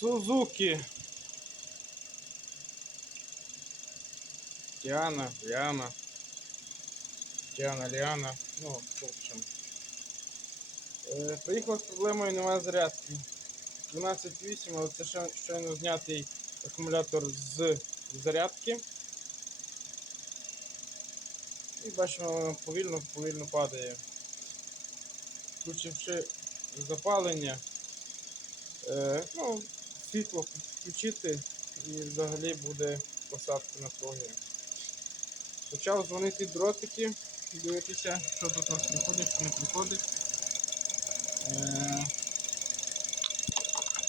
Сузуки. Тіана, Ліана. Тіана, Ліана. Ну, в общем. Е, Приїхала з проблемою немає зарядки. 12.8, але це щойно знятий акумулятор з зарядки. І бачимо, воно повільно, повільно падає. Включивши запалення, е, ну, світло включити і взагалі буде посадка на проги. Почав дзвонити дротики, дивитися, що тут у нас приходить, що не приходить. Е,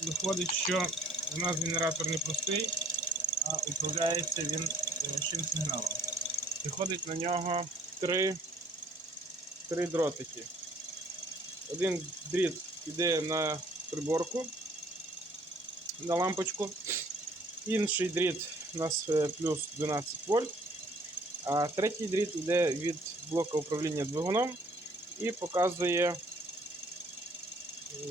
Виходить, що у нас генератор не простий, а управляється він е, шим сигналом. Приходить на нього три, три дротики. Один дріт йде на приборку, на лампочку. Інший дріт у нас е, плюс 12 вольт. А третій дріт йде від блока управління двигуном і показує,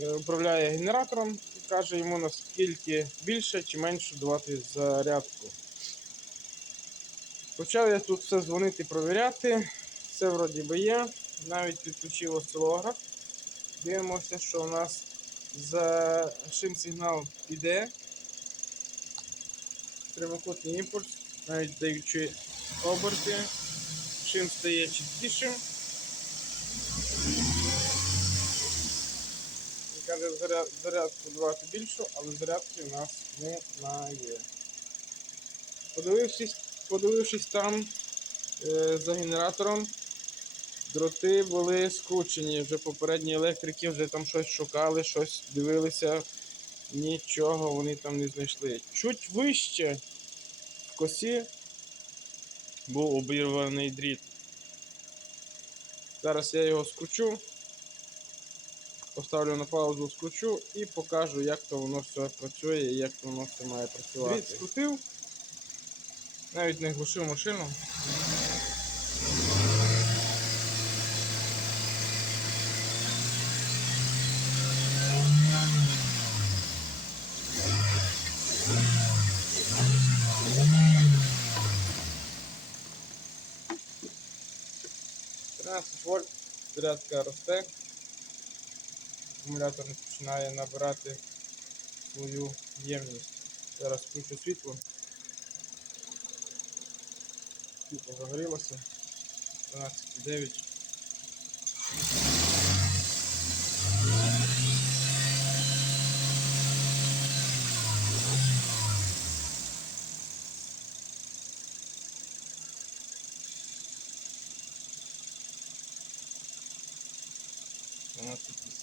е, управляє генератором і каже йому наскільки більше чи менше давати зарядку. Почав я тут все дзвонити, провіряти. Все вроді би є. Навіть підключив осцилограф. Дивимося, що у нас за шим сигнал іде. Прямокутний імпульс, навіть даючи оберти. Шим стає чіткішим. І каже, заряд, зарядку давати більшу, але зарядки у нас немає. Подивившись, подивившись там е, за генератором, дроти були скручені. Вже попередні електрики вже там щось шукали, щось дивилися. Нічого вони там не знайшли. Чуть вище в косі був обірваний дріт. Зараз я його скручу, поставлю на паузу, скручу і покажу, як то воно все працює і як то воно все має працювати. Дріт скрутив, навіть не глушив машину. Тринадцять вольт, зарядка росте. Акумулятор починає набирати свою ємність. Зараз включу світло. Світло загорілося. 12,9.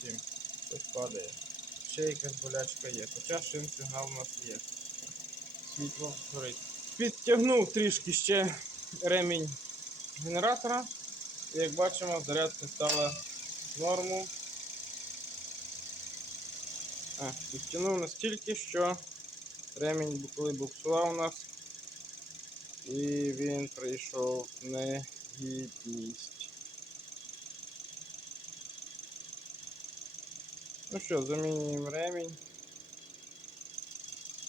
Сім. Щось падає. Ще якась болячка є. Хоча шин сигнал у нас є. Світло горить. Підтягнув трішки ще ремінь генератора. І як бачимо, зарядка стала в норму. А, підтягнув настільки, що ремінь коли буксував у нас. І він прийшов в негідність. Ну що, замінюємо ремінь.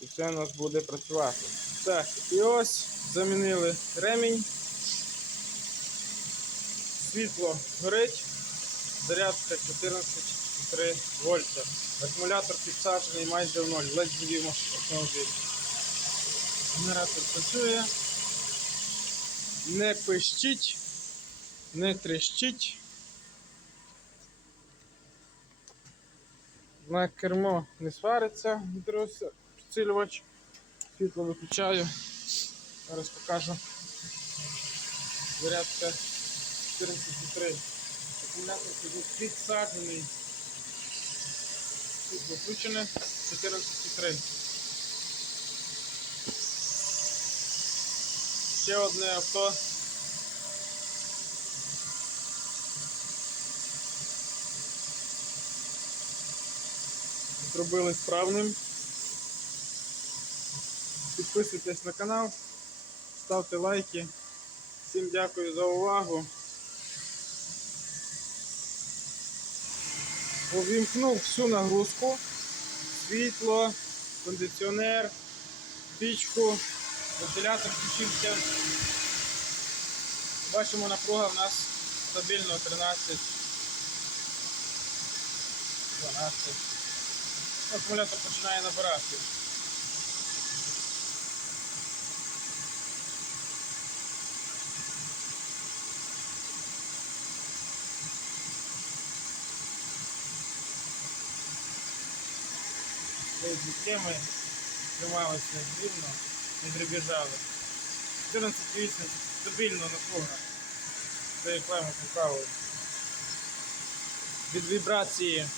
І все у нас буде працювати. Так, і ось замінили ремінь. Світло горить. Зарядка 14,3 вольта. Акумулятор підсаджений майже в ноль. Ледь звів автомобіль. Генератор працює. Не пищить, не трещить. На кермо не свариться підсилювач. Світло виключаю. Зараз покажу. Зарядка 14,3. Акумулятор підсаджений. Світло включене 14,3. Ще одне авто. Зробили справним. Підписуйтесь на канал, ставте лайки. Всім дякую за увагу. Увімкнув всю нагрузку, світло, кондиціонер, пічку, вентилятор включився. Бачимо, напруга в нас стабільно 13. 12. Акумулятор починає набирати. Ці схеми трималися рівно, не дребіжали. 14.8 стабільно напруга. Це як клема поправили. Від вібрації